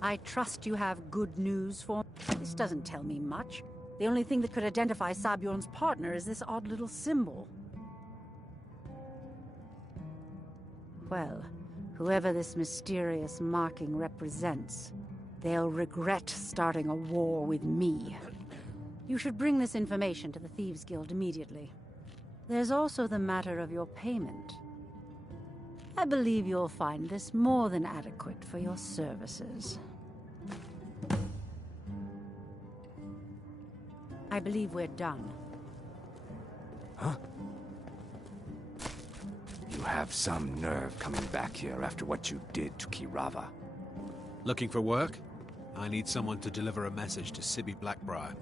I trust you have good news for me. This doesn't tell me much. The only thing that could identify Sabjorn's partner is this odd little symbol. Well, whoever this mysterious marking represents, they'll regret starting a war with me. You should bring this information to the Thieves' Guild immediately. There's also the matter of your payment. I believe you'll find this more than adequate for your services. I believe we're done. Huh? You have some nerve coming back here after what you did to Kirava. Looking for work? I need someone to deliver a message to Sibby Blackbriar.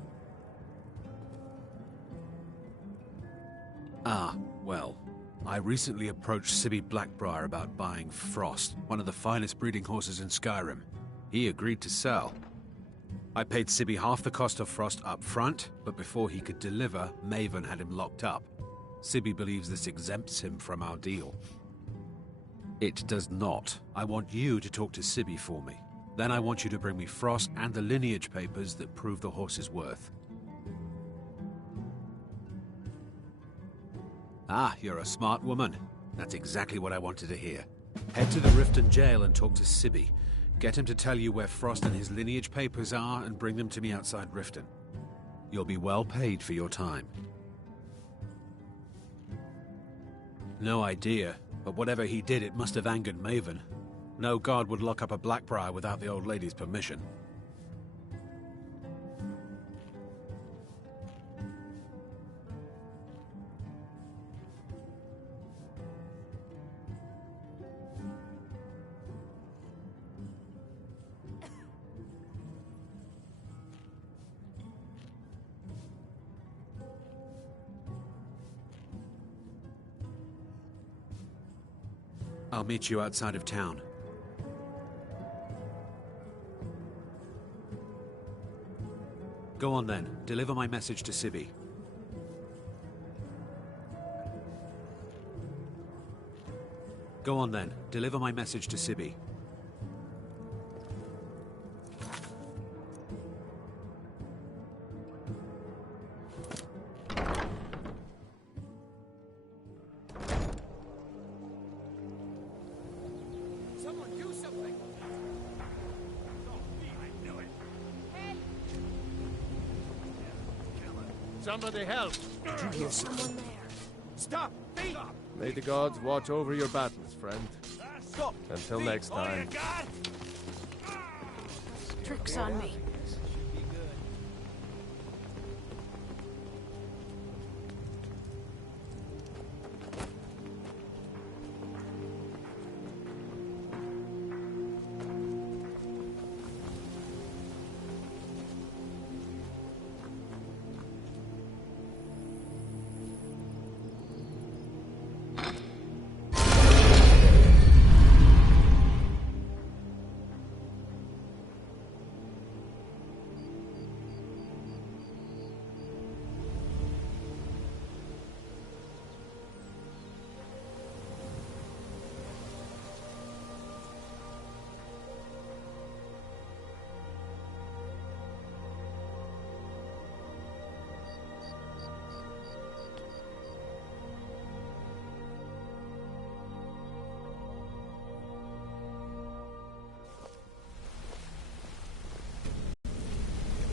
Ah, well, I recently approached Sibby Blackbriar about buying Frost, one of the finest breeding horses in Skyrim. He agreed to sell. I paid Sibby half the cost of Frost up front, but before he could deliver, Maven had him locked up. Sibby believes this exempts him from our deal. It does not. I want you to talk to Sibby for me. Then I want you to bring me Frost and the lineage papers that prove the horse's worth. Ah, you're a smart woman. That's exactly what I wanted to hear. Head to the Riften jail and talk to Sibby. Get him to tell you where Frost and his lineage papers are and bring them to me outside Riften. You'll be well paid for your time. No idea, but whatever he did, it must have angered Maven. No guard would lock up a Blackbriar without the old lady's permission. I'll meet you outside of town. Go on then. Deliver my message to Sibby. Go on then. Deliver my message to Sibby. Somebody help! Did you hear someone there? Stop! Feet! May the gods watch over your battles, friend. Stop! Until next time. Tricks on me.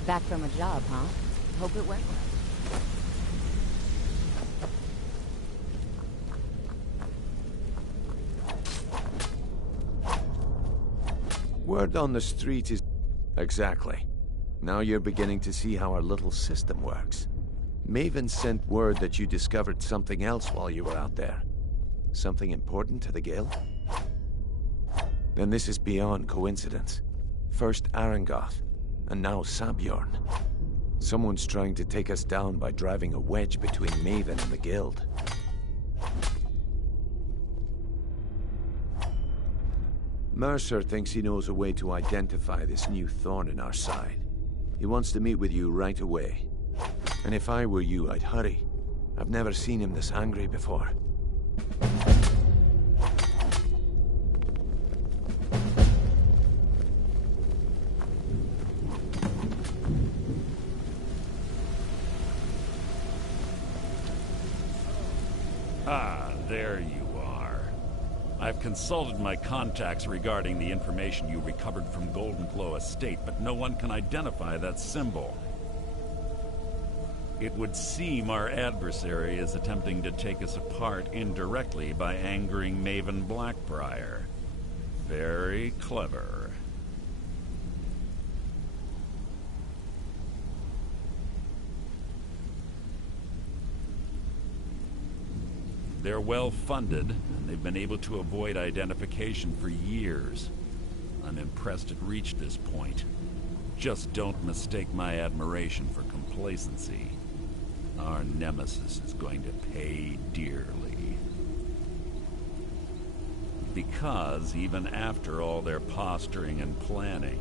Back from a job, huh? Hope it went well. Word on the street is... Exactly. Now you're beginning to see how our little system works. Maven sent word that you discovered something else while you were out there. Something important to the Guild? Then this is beyond coincidence. First Arangoth, and now Sabjorn. Someone's trying to take us down by driving a wedge between Maven and the Guild. Mercer thinks he knows a way to identify this new thorn in our side. He wants to meet with you right away. And if I were you, I'd hurry. I've never seen him this angry before. I've consulted my contacts regarding the information you recovered from Golden Glow Estate, but no one can identify that symbol. It would seem our adversary is attempting to take us apart indirectly by angering Maven Blackbriar. Very clever. They're well funded, and they've been able to avoid identification for years. I'm impressed it reached this point. Just don't mistake my admiration for complacency. Our nemesis is going to pay dearly. Because even after all their posturing and planning,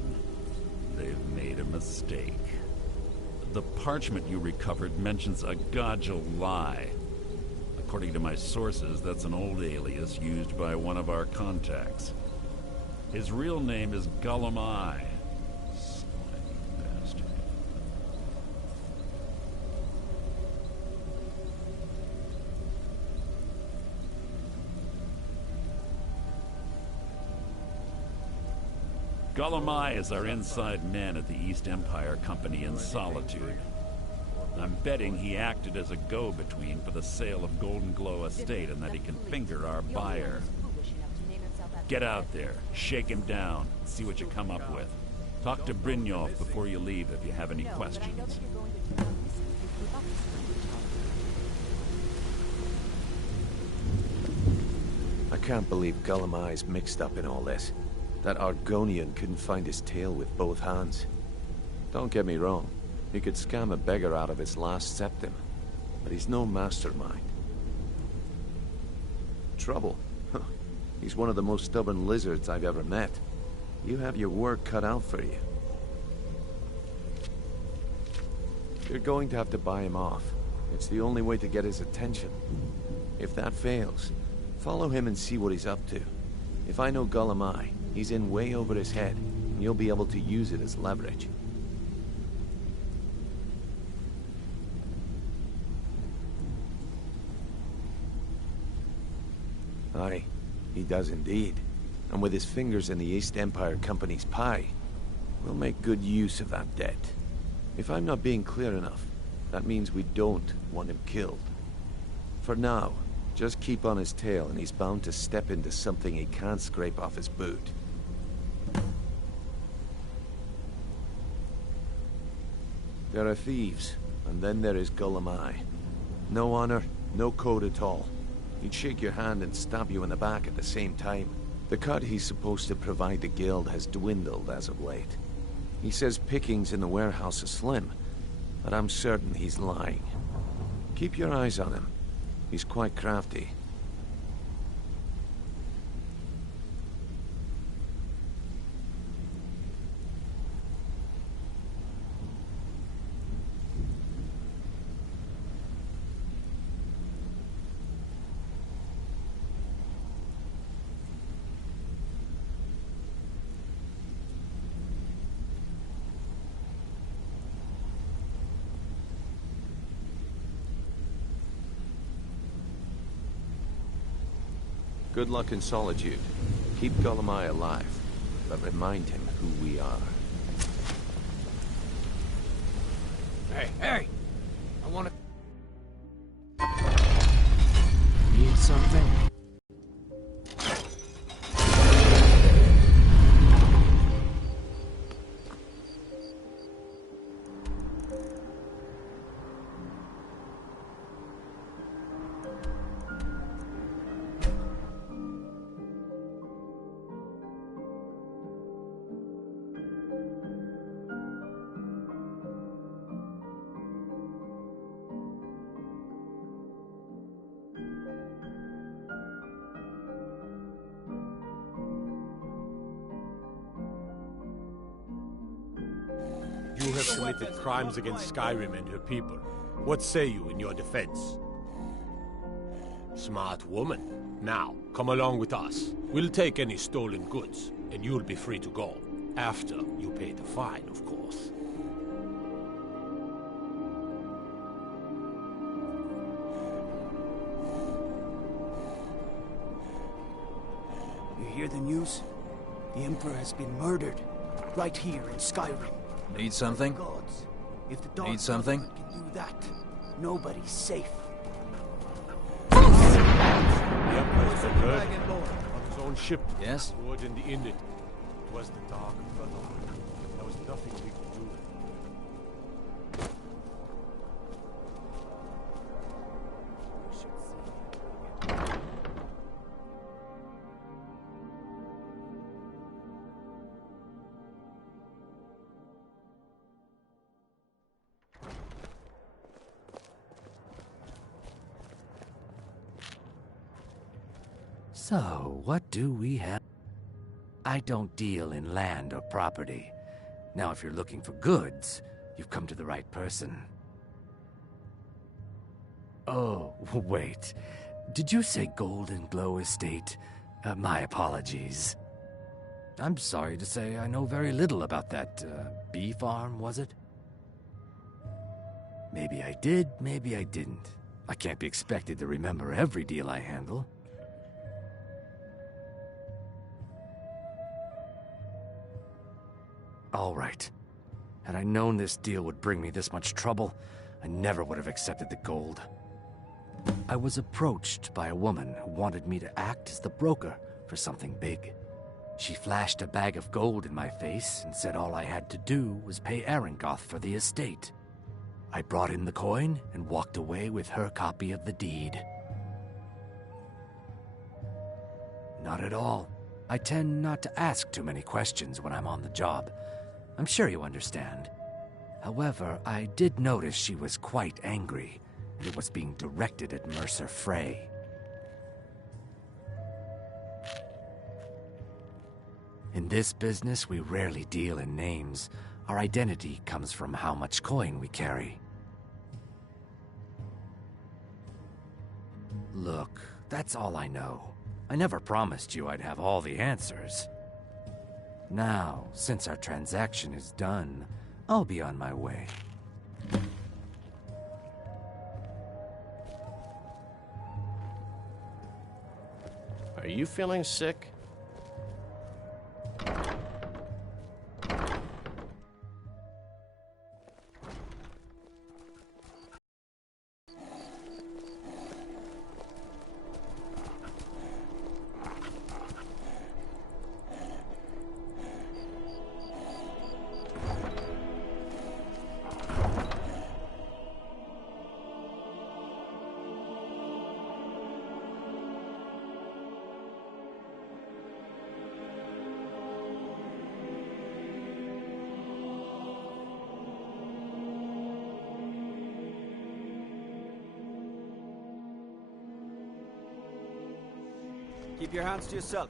they've made a mistake. The parchment you recovered mentions a Godjal lie. According to my sources, that's an old alias used by one of our contacts. His real name is Gullum Eye. Slimy bastard. Gullum Eye is our inside man at the East Empire Company in Solitude. I'm betting he acted as a go-between for the sale of Golden Glow Estate and that he can finger our buyer. Get out there, shake him down, see what you come up with. Talk to Brynjolf before you leave if you have any questions. I can't believe Gullum Eye's mixed up in all this. That Argonian couldn't find his tail with both hands. Don't get me wrong. He could scam a beggar out of his last septim, but he's no mastermind. Trouble? He's one of the most stubborn lizards I've ever met. You have your work cut out for you. You're going to have to buy him off. It's the only way to get his attention. If that fails, follow him and see what he's up to. If I know Gullum Eye, he's in way over his head, and you'll be able to use it as leverage. Aye, he does indeed. And with his fingers in the East Empire Company's pie, we'll make good use of that debt. If I'm not being clear enough, that means we don't want him killed. For now, just keep on his tail and he's bound to step into something he can't scrape off his boot. There are thieves, and then there is Gullum Eye. No honor, no code at all. He'd shake your hand and stab you in the back at the same time. The cut he's supposed to provide the guild has dwindled as of late. He says pickings in the warehouse are slim, but I'm certain he's lying. Keep your eyes on him. He's quite crafty. Good luck in Solitude. Keep Gullum Eye alive, but remind him who we are. Hey, hey! I wanna... Need something? You have committed crimes against Skyrim and her people. What say you in your defense? Smart woman. Now, come along with us. We'll take any stolen goods, and you'll be free to go. After you pay the fine, of course. You hear the news? The Emperor has been murdered. Right here in Skyrim. Need something? Gods. If the Dark Need something? Brotherhood can do that, nobody's safe. The Emperor's been murdered on his own ship. Yes? Moored in the inlet. It was the Dark Brotherhood. There was nothing we could do. So, what do we have? I don't deal in land or property. Now, if you're looking for goods, you've come to the right person. Oh, wait. Did you say Golden Glow Estate? My apologies. I'm sorry to say I know very little about that, bee farm, was it? Maybe I did, maybe I didn't. I can't be expected to remember every deal I handle. All right. Had I known this deal would bring me this much trouble, I never would have accepted the gold. I was approached by a woman who wanted me to act as the broker for something big. She flashed a bag of gold in my face and said all I had to do was pay Arangoth for the estate. I brought in the coin and walked away with her copy of the deed. Not at all. I tend not to ask too many questions when I'm on the job. I'm sure you understand. However, I did notice she was quite angry, and it was being directed at Mercer Frey. In this business, we rarely deal in names. Our identity comes from how much coin we carry. Look, that's all I know. I never promised you I'd have all the answers. Now, since our transaction is done, I'll be on my way. Are you feeling sick? Keep your hands to yourself.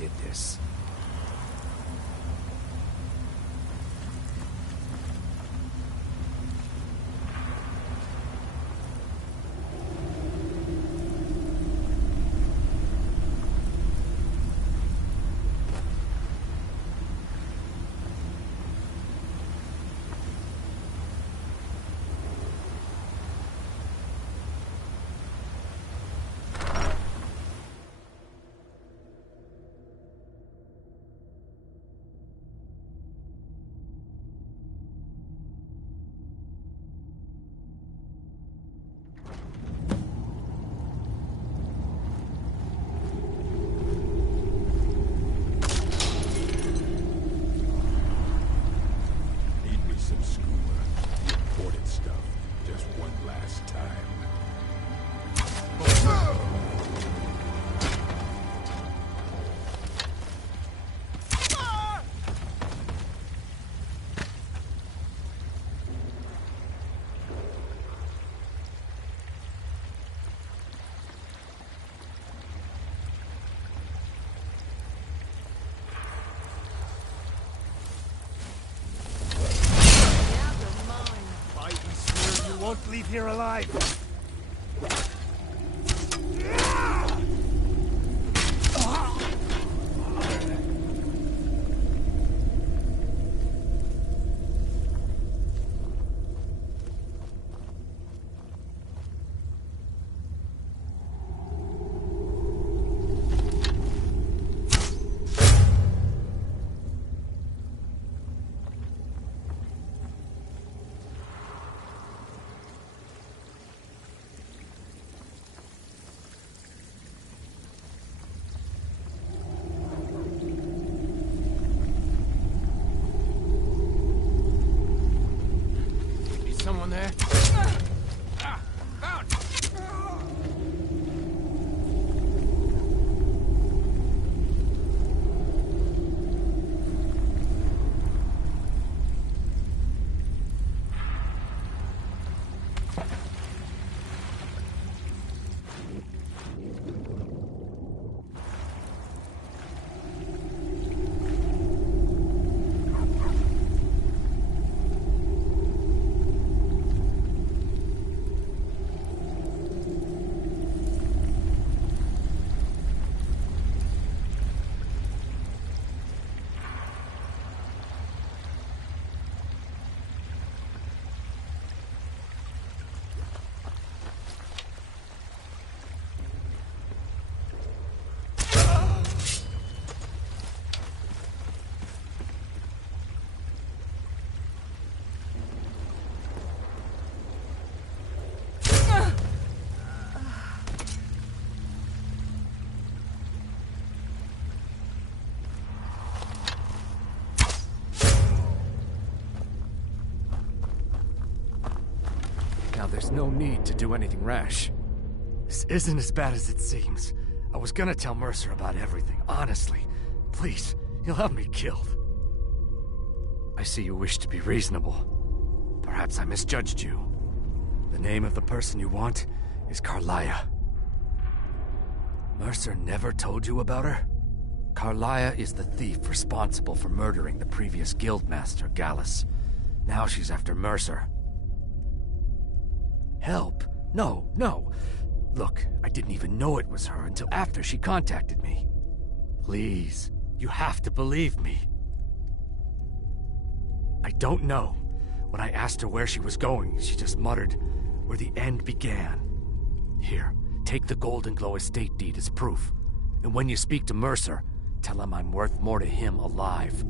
did this. Won't leave here alive. Someone there? Found! Now there's no need to do anything rash. This isn't as bad as it seems. I was gonna tell Mercer about everything, honestly. Please, he'll have me killed. I see you wish to be reasonable. Perhaps I misjudged you. The name of the person you want is Carlia. Mercer never told you about her? Carlia is the thief responsible for murdering the previous guildmaster, Gallus. Now she's after Mercer. Help? No, no. Look, I didn't even know it was her until after she contacted me. Please, you have to believe me. I don't know. When I asked her where she was going, she just muttered, "Where the end began." Here, take the Golden Glow estate deed as proof. And when you speak to Mercer, tell him I'm worth more to him alive.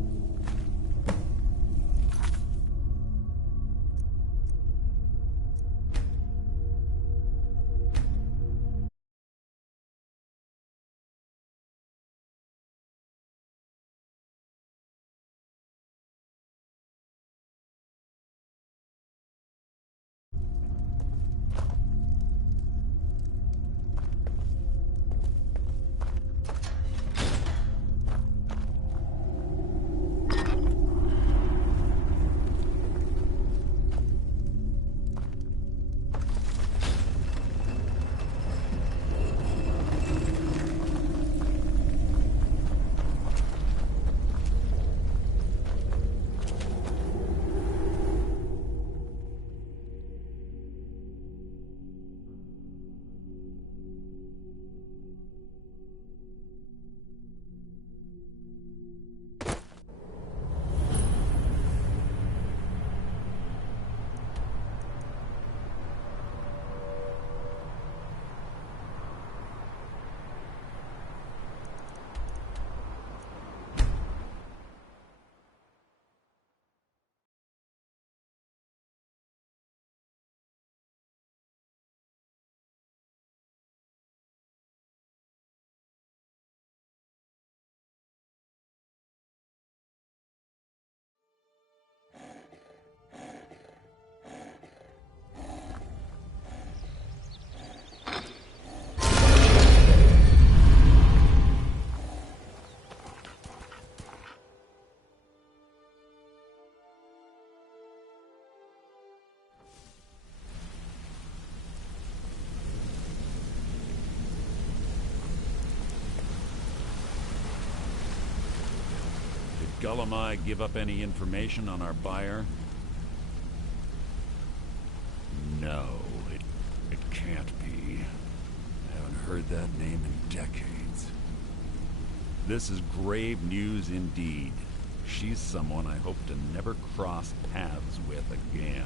Scullami give up any information on our buyer? No, it can't be. I haven't heard that name in decades. This is grave news indeed. She's someone I hope to never cross paths with again.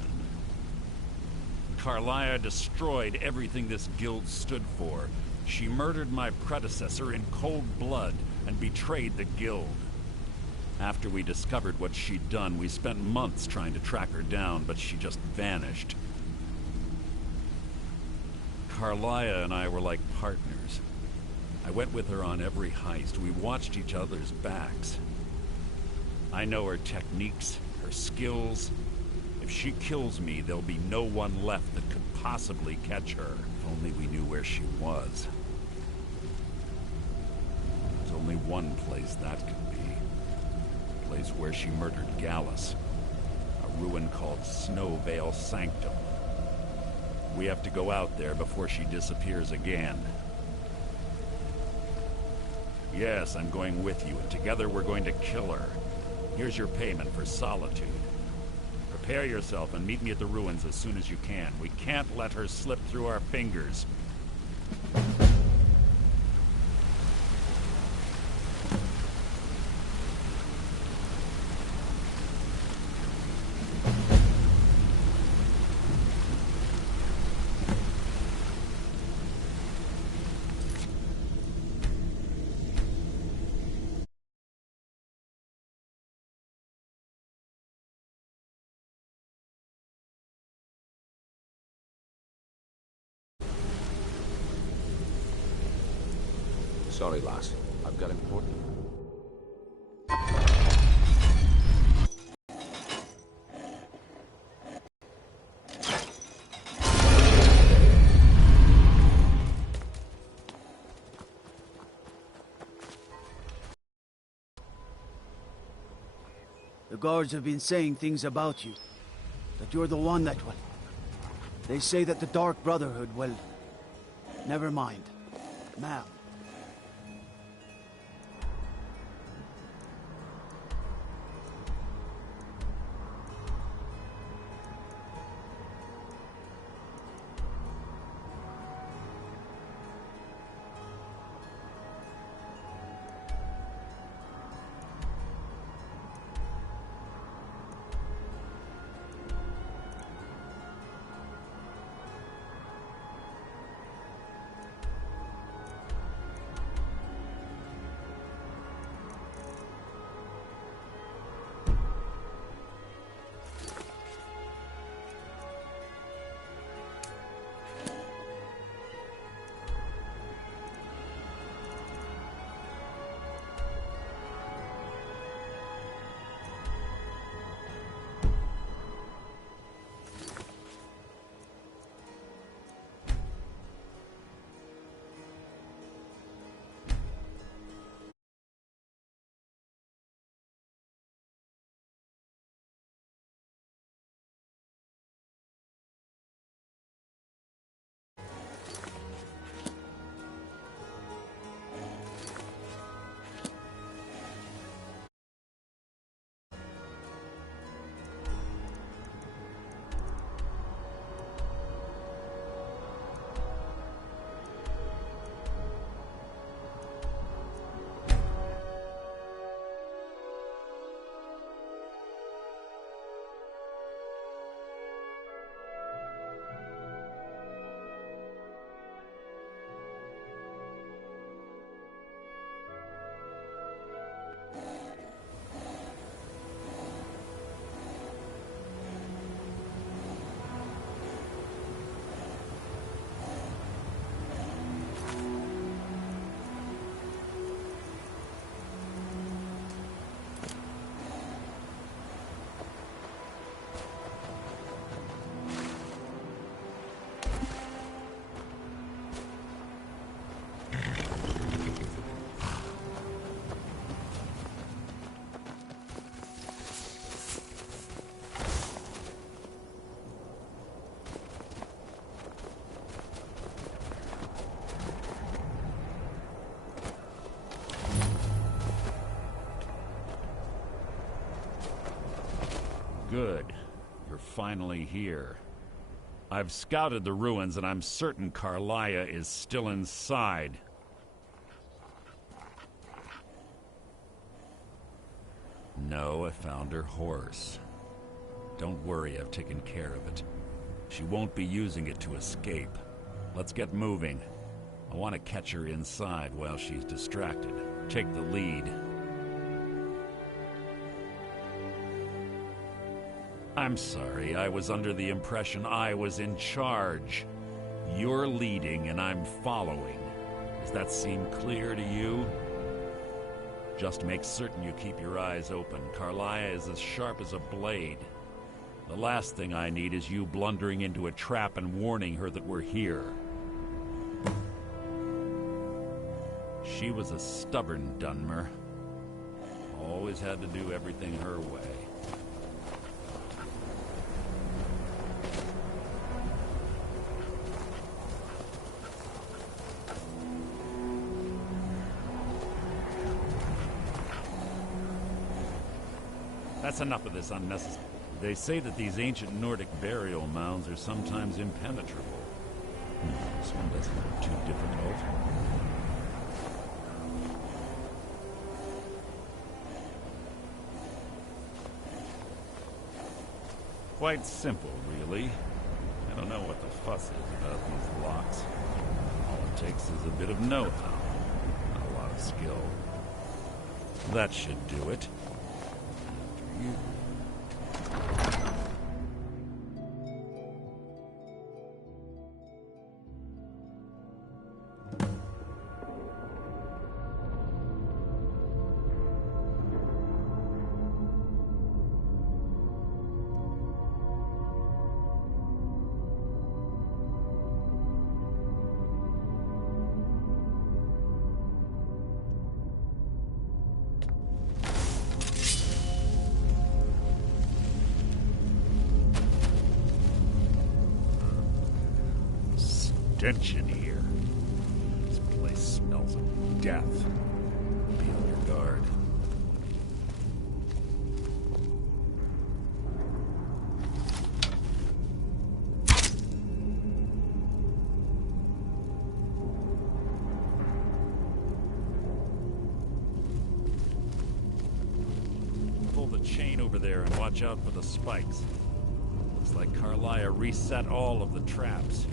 Carlia destroyed everything this guild stood for. She murdered my predecessor in cold blood and betrayed the guild. After we discovered what she'd done, we spent months trying to track her down, but she just vanished. Carlia and I were like partners. I went with her on every heist. We watched each other's backs. I know her techniques, her skills. If she kills me, there'll be no one left that could possibly catch her. If only we knew where she was. There's only one place that could be. The place where she murdered Gallus. A ruin called Snowvale Sanctum. We have to go out there before she disappears again. Yes, I'm going with you, and together we're going to kill her. Here's your payment for solitude. Prepare yourself and meet me at the ruins as soon as you can. We can't let her slip through our fingers. Sorry, lass. I've got important... The guards have been saying things about you. That you're the one that will. They say that the Dark Brotherhood will... Never mind. Now. Good. You're finally here. I've scouted the ruins and I'm certain Carlia is still inside. No, I found her horse. Don't worry, I've taken care of it. She won't be using it to escape. Let's get moving. I want to catch her inside while she's distracted. Take the lead. I'm sorry, I was under the impression I was in charge. You're leading and I'm following. Does that seem clear to you? Just make certain you keep your eyes open. Carlia is as sharp as a blade. The last thing I need is you blundering into a trap and warning her that we're here. She was a stubborn Dunmer. Always had to do everything her way. That's enough of this unnecessary. They say that these ancient Nordic burial mounds are sometimes impenetrable. This one doesn't look too difficult. Quite simple, really. I don't know what the fuss is about these locks. All it takes is a bit of know-how, not a lot of skill. That should do it. After you. Stench in here. This place smells of death. Be on your guard. Pull the chain over there and watch out for the spikes. Looks like Carlia reset all of the traps.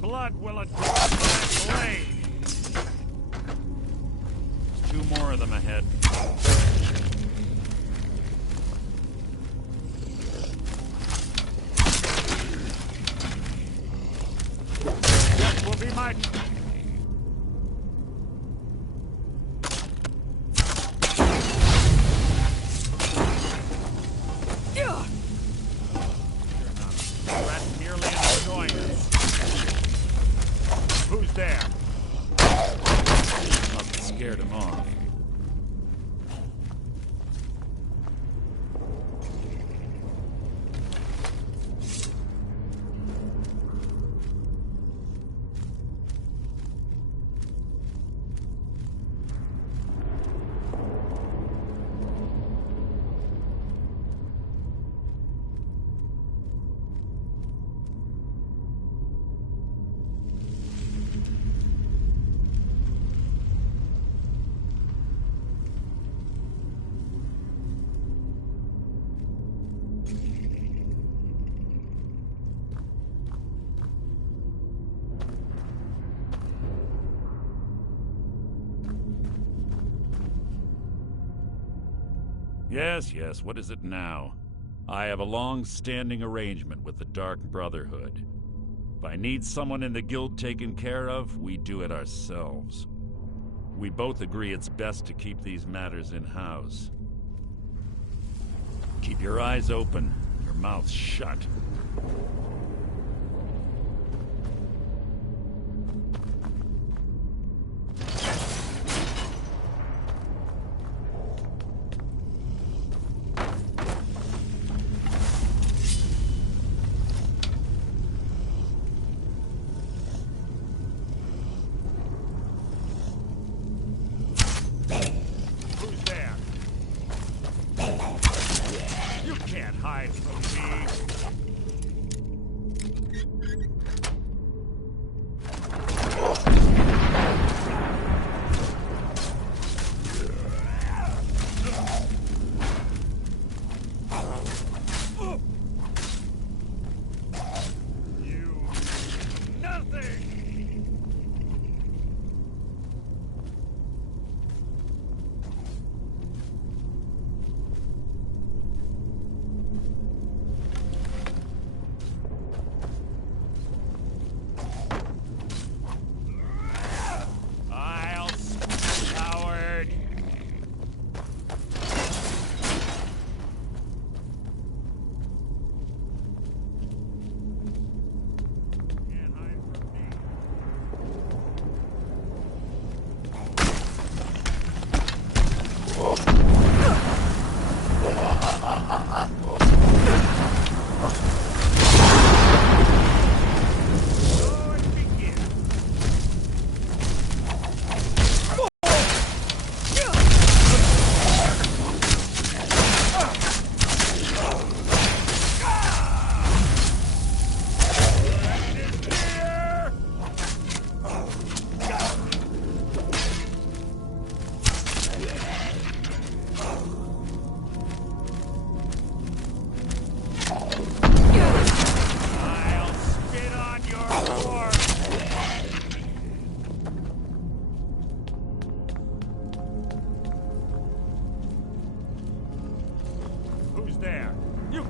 Blood will adorn my blade. There's 2 more of them ahead. That will be my... Who's there? Must have scared him off. Yes, yes, what is it now? I have a long-standing arrangement with the Dark Brotherhood. If I need someone in the guild taken care of, we do it ourselves. We both agree it's best to keep these matters in-house. Keep your eyes open, your mouth shut.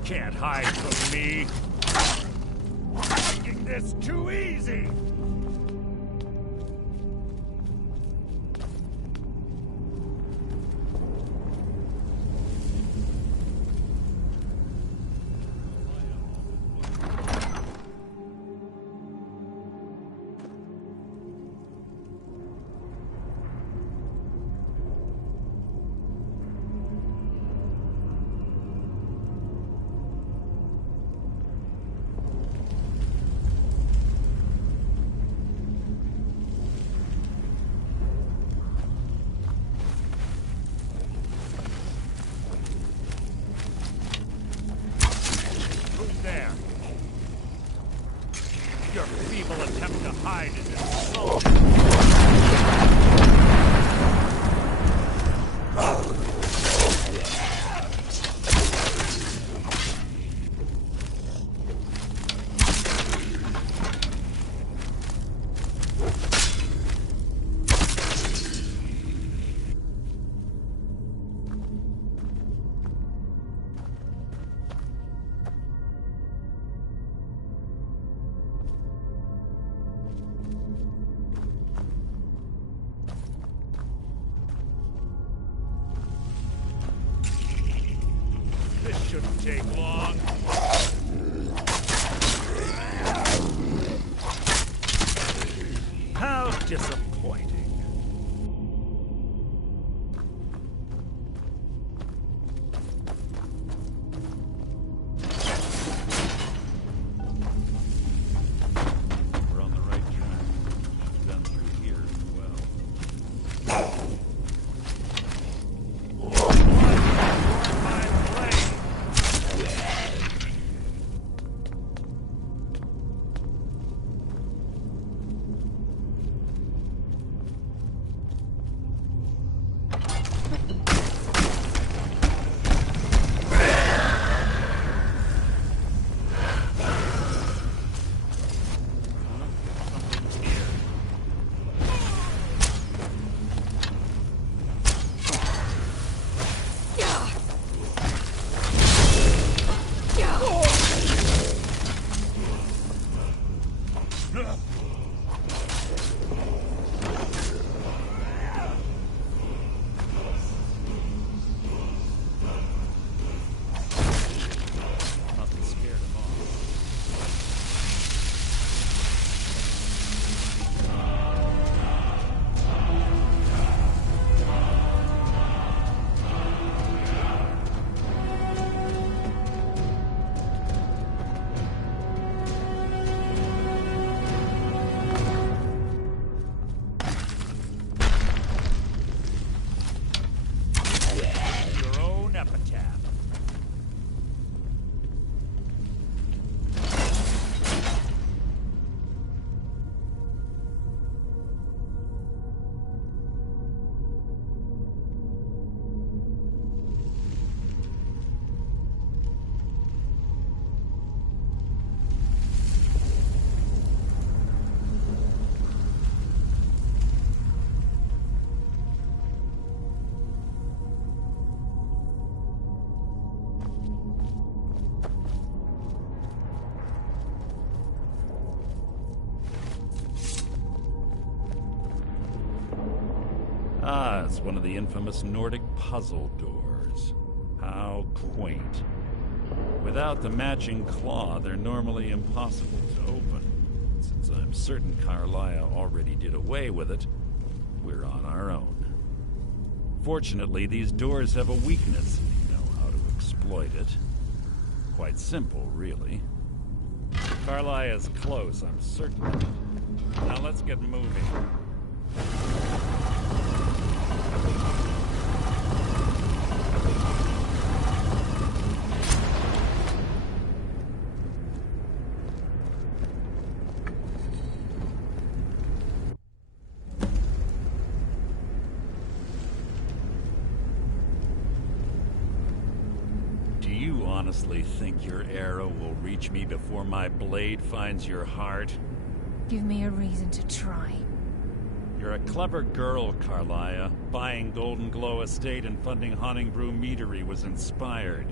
Can't hide from me. Making this too easy. Your feeble attempt to hide is insulting. This shouldn't take long. How disappointing. We're on the right track. She's done through here as well. Ah, it's one of the infamous Nordic puzzle doors. How quaint. Without the matching claw, they're normally impossible to open. Since I'm certain Carlia already did away with it, we're on our own. Fortunately, these doors have a weakness, if you know how to exploit it. Quite simple, really. Carlia's close, I'm certain of it. Now let's get moving. Honestly think your arrow will reach me before my blade finds your heart? Give me a reason to try. You're a clever girl, Carlia. Buying Golden Glow Estate and funding Honningbrew Meadery was inspired.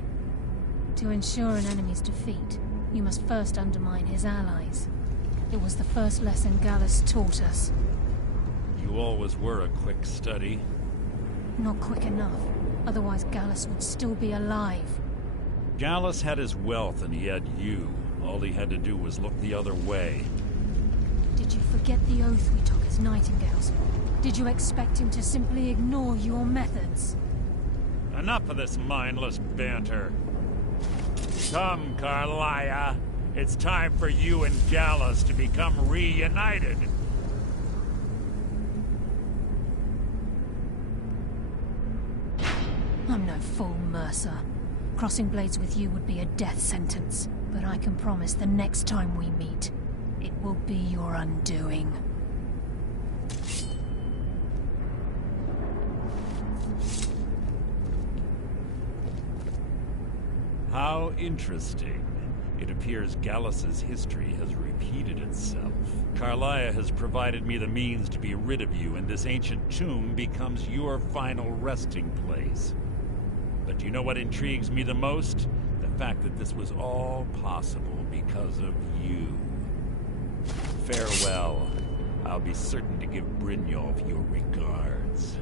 To ensure an enemy's defeat, you must first undermine his allies. It was the first lesson Gallus taught us. You always were a quick study. Not quick enough. Otherwise Gallus would still be alive. Gallus had his wealth and he had you. All he had to do was look the other way. Did you forget the oath we took as Nightingales? Did you expect him to simply ignore your methods? Enough of this mindless banter. Come, Carlia. It's time for you and Gallus to become reunited. I'm no fool, Mercer. Crossing blades with you would be a death sentence, but I can promise the next time we meet, it will be your undoing. How interesting. It appears Gallus's history has repeated itself. Carlia has provided me the means to be rid of you, and this ancient tomb becomes your final resting place. But do you know what intrigues me the most? The fact that this was all possible because of you. Farewell. I'll be certain to give Brynjolf your regards.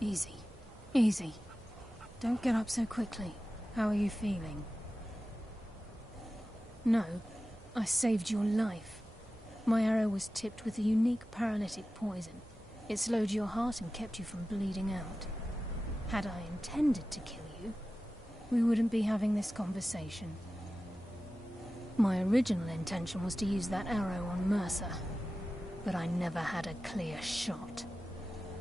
Easy. Easy. Don't get up so quickly. How are you feeling? No, I saved your life. My arrow was tipped with a unique paralytic poison. It slowed your heart and kept you from bleeding out. Had I intended to kill you, we wouldn't be having this conversation. My original intention was to use that arrow on Mercer, but I never had a clear shot.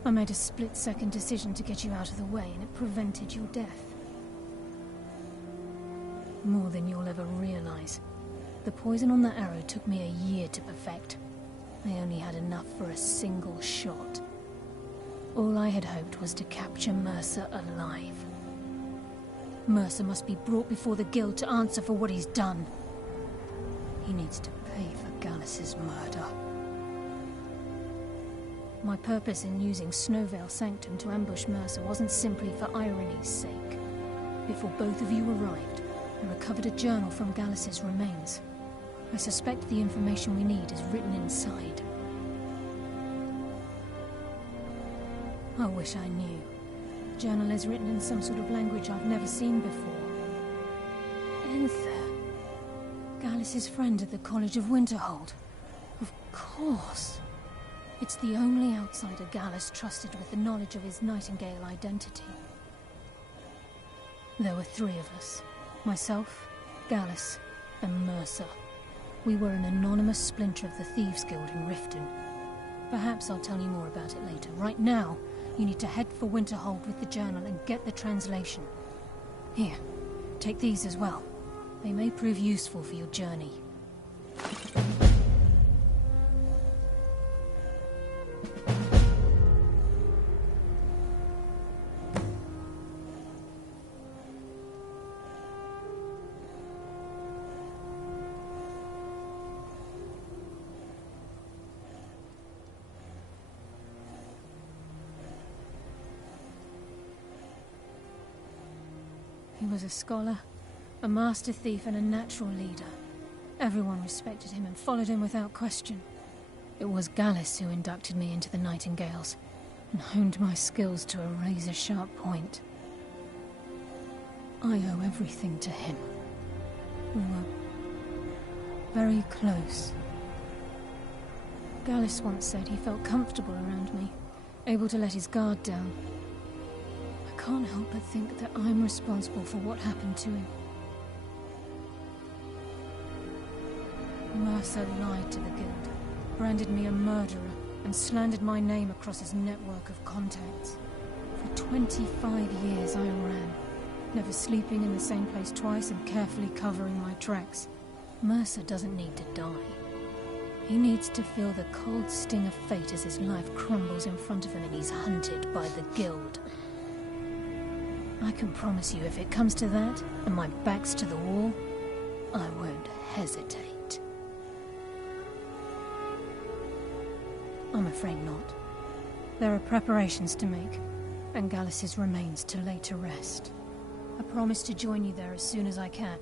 I made a split-second decision to get you out of the way, and it prevented your death. More than you'll ever realize. The poison on that arrow took me a year to perfect. I only had enough for a single shot. All I had hoped was to capture Mercer alive. Mercer must be brought before the Guild to answer for what he's done. He needs to pay for Gallus's murder. My purpose in using Snowvale Sanctum to ambush Mercer wasn't simply for irony's sake. Before both of you arrived, I recovered a journal from Gallus's remains. I suspect the information we need is written inside. I wish I knew. The journal is written in some sort of language I've never seen before. Enther. Gallus's friend at the College of Winterhold. Of course. It's the only outsider Gallus trusted with the knowledge of his Nightingale identity. There were three of us. Myself, Gallus, and Mercer. We were an anonymous splinter of the Thieves' Guild in Riften. Perhaps I'll tell you more about it later. Right now, you need to head for Winterhold with the journal and get the translation. Here, take these as well. They may prove useful for your journey. He was a scholar, a master thief, and a natural leader. Everyone respected him and followed him without question. It was Gallus who inducted me into the Nightingales and honed my skills to a razor-sharp point. I owe everything to him. We were very close. Gallus once said he felt comfortable around me, able to let his guard down. I can't help but think that I'm responsible for what happened to him. Mercer lied to the Guild, branded me a murderer, and slandered my name across his network of contacts. For 25 years I ran, never sleeping in the same place twice and carefully covering my tracks. Mercer doesn't need to die. He needs to feel the cold sting of fate as his life crumbles in front of him and he's hunted by the Guild. I can promise you, if it comes to that, and my back's to the wall, I won't hesitate. I'm afraid not. There are preparations to make, and Gallus's remains to lay to rest. I promise to join you there as soon as I can.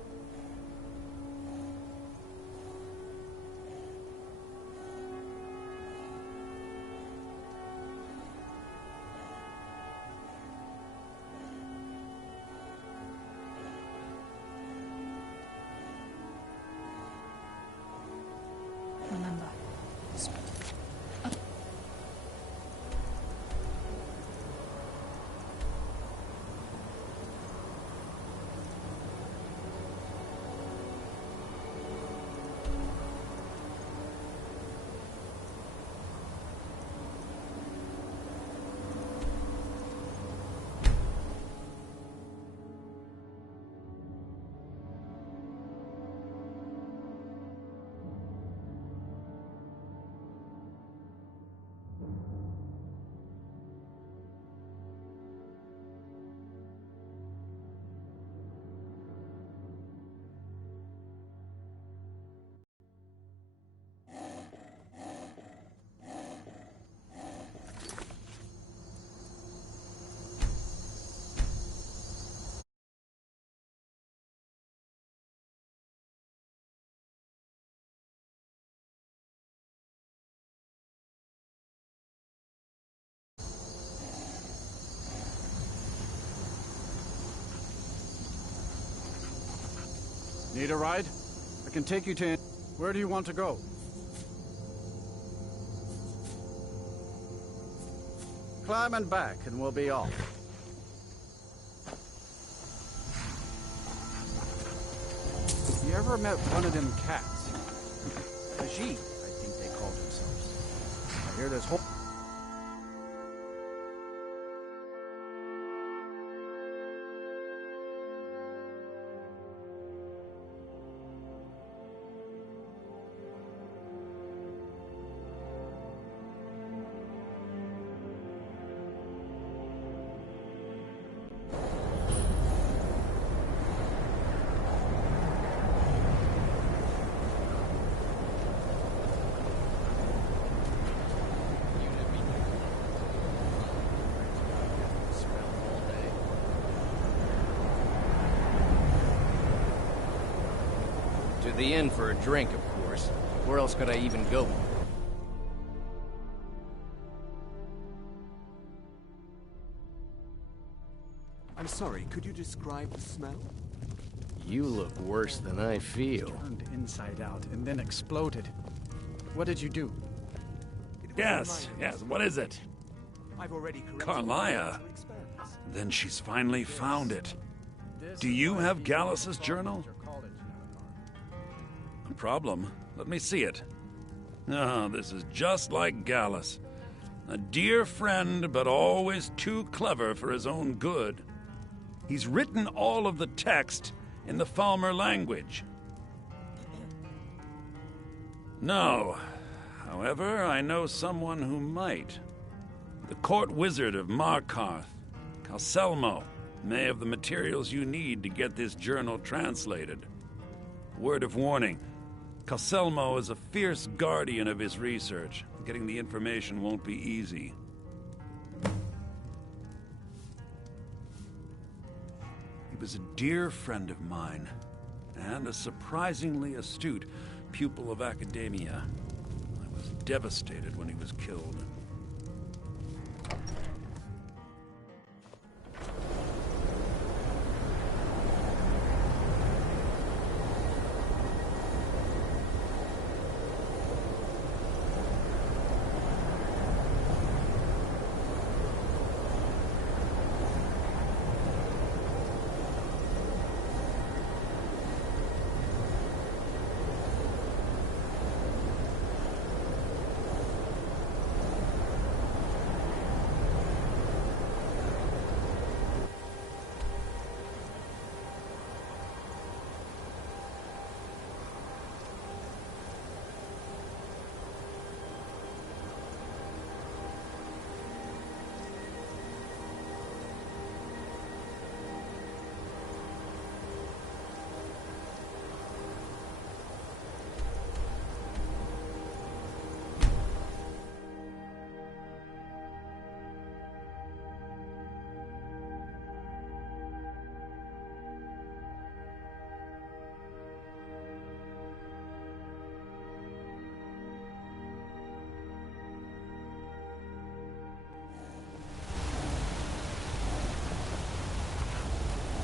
Remember, need a ride? I can take you to... Where do you want to go? Climb and back, and we'll be off. You ever met one of them cats? Ajit, I think they called themselves. I hear this whole... To the inn for a drink, of course. Where else could I even go? I'm sorry, could you describe the smell? You look worse than I feel. Turned inside out and then exploded. What did you do? Yes, what is it? I've already Carlia. Then she's finally found it. Do you have Gallus's journal? No problem. Let me see it. Oh, this is just like Gallus. A dear friend, but always too clever for his own good. He's written all of the text in the Falmer language. No. However, I know someone who might. The court wizard of Markarth, Calselmo, may have the materials you need to get this journal translated. Word of warning, Calselmo is a fierce guardian of his research. Getting the information won't be easy. was a dear friend of mine, and a surprisingly astute pupil of academia. I was devastated when he was killed.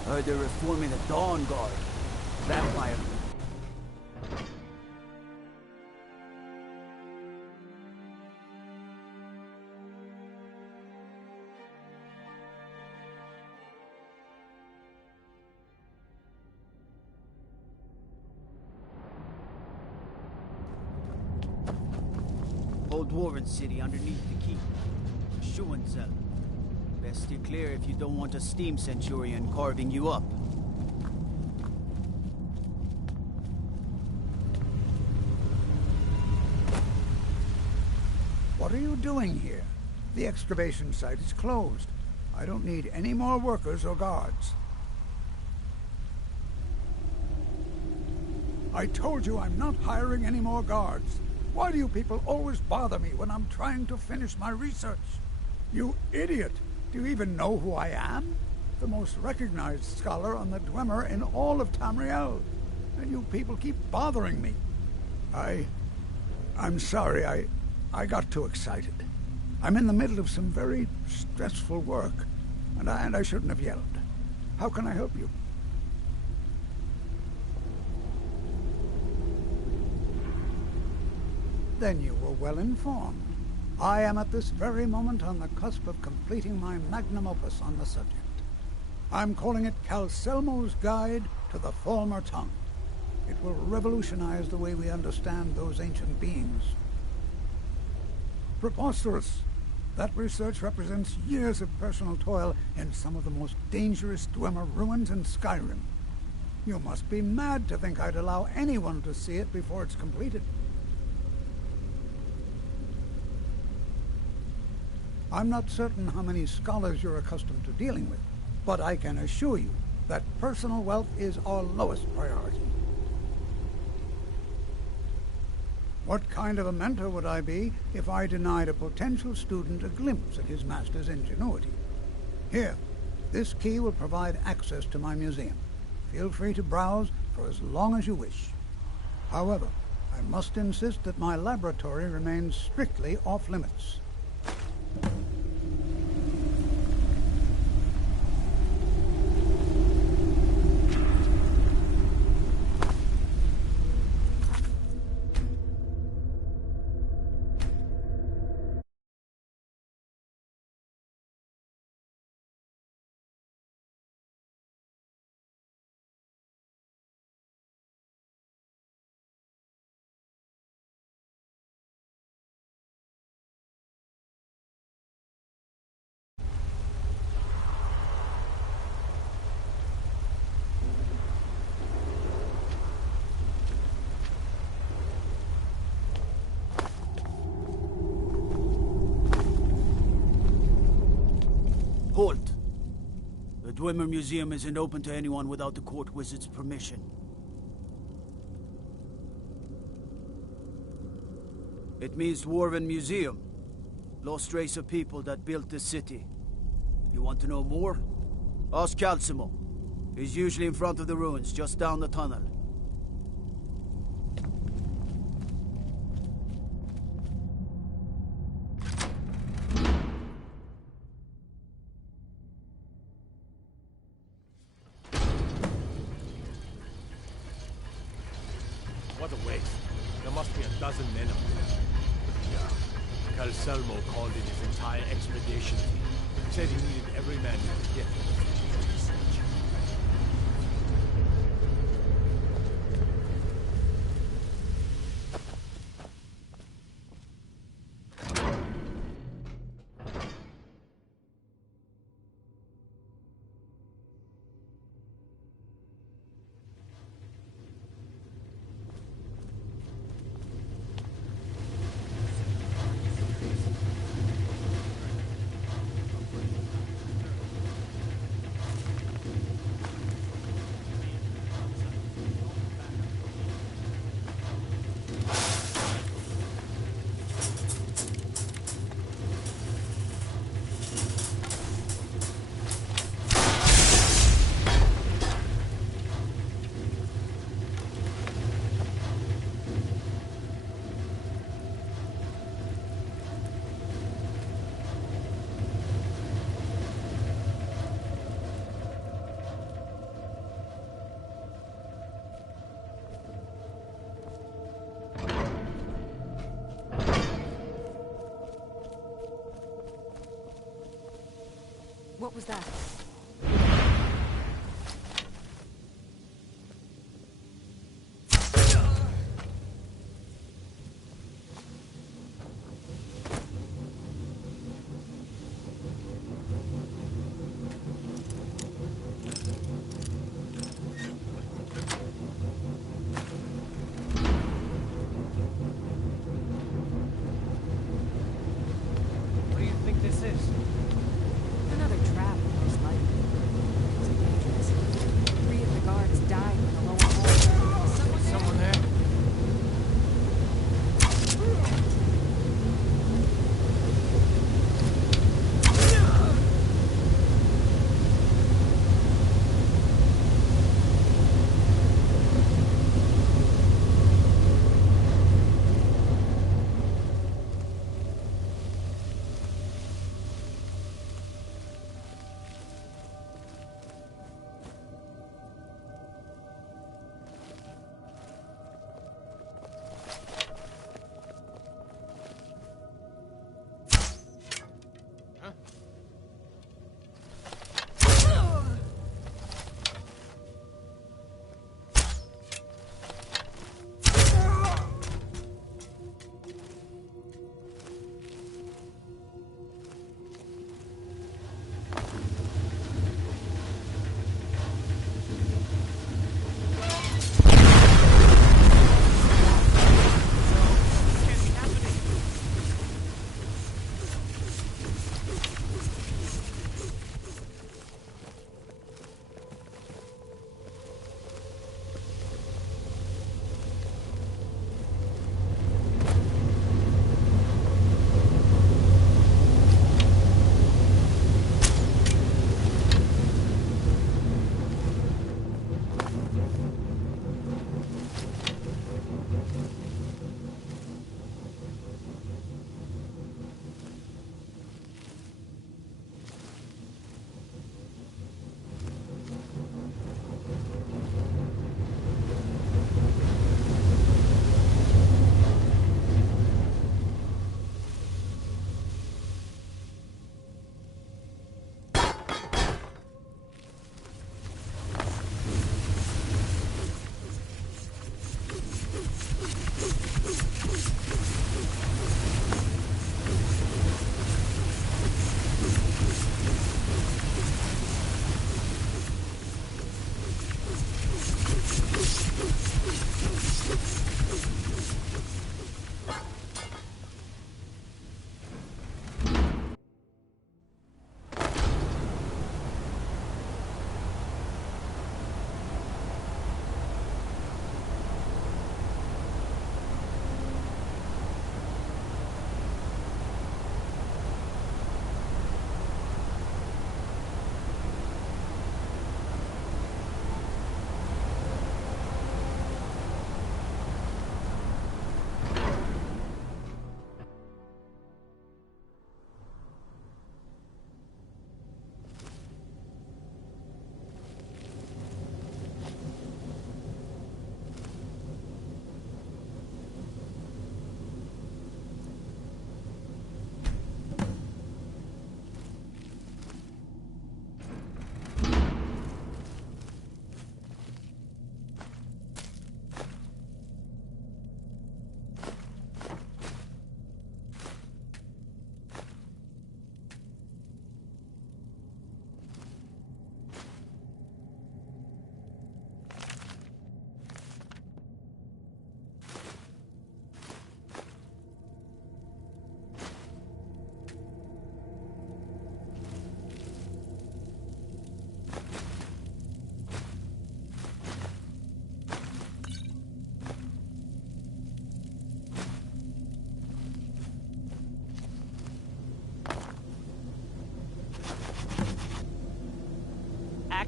Heard they're reforming the Dawn Guard. Vampire. Old Dwarven City underneath the keep. Schuenzell. Best steer clear if you don't want a steam centurion carving you up. What are you doing here? The excavation site is closed. I don't need any more workers or guards. I told you I'm not hiring any more guards. Why do you people always bother me when I'm trying to finish my research? You idiot! Do you even know who I am? The most recognized scholar on the Dwemer in all of Tamriel. And you people keep bothering me. I'm sorry, I got too excited. I'm in the middle of some very stressful work, and I shouldn't have yelled. How can I help you? Then you were well informed. I am at this very moment on the cusp of completing my magnum opus on the subject. I'm calling it Calselmo's Guide to the Falmer Tongue. It will revolutionize the way we understand those ancient beings. Preposterous! That research represents years of personal toil in some of the most dangerous Dwemer ruins in Skyrim. You must be mad to think I'd allow anyone to see it before it's completed. I'm not certain how many scholars you're accustomed to dealing with, but I can assure you that personal wealth is our lowest priority. What kind of a mentor would I be if I denied a potential student a glimpse at his master's ingenuity? Here, this key will provide access to my museum. Feel free to browse for as long as you wish. However, I must insist that my laboratory remains strictly off-limits. Halt! The Dwemer Museum isn't open to anyone without the court wizard's permission. It means Dwarven Museum. Lost race of people that built this city. You want to know more? Ask Calcimo. He's usually in front of the ruins, just down the tunnel. What a waste. There must be a dozen men up there. Yeah. Calselmo called in his entire expedition. He said he needed every man he could get for the future research. What was that? What do you think this is? Another trap, most likely.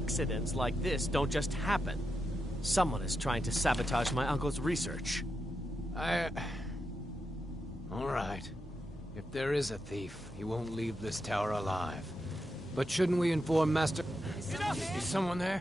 Accidents like this don't just happen. Someone is trying to sabotage my uncle's research. All right. If there is a thief, he won't leave this tower alive. But shouldn't we inform Master... Is someone there?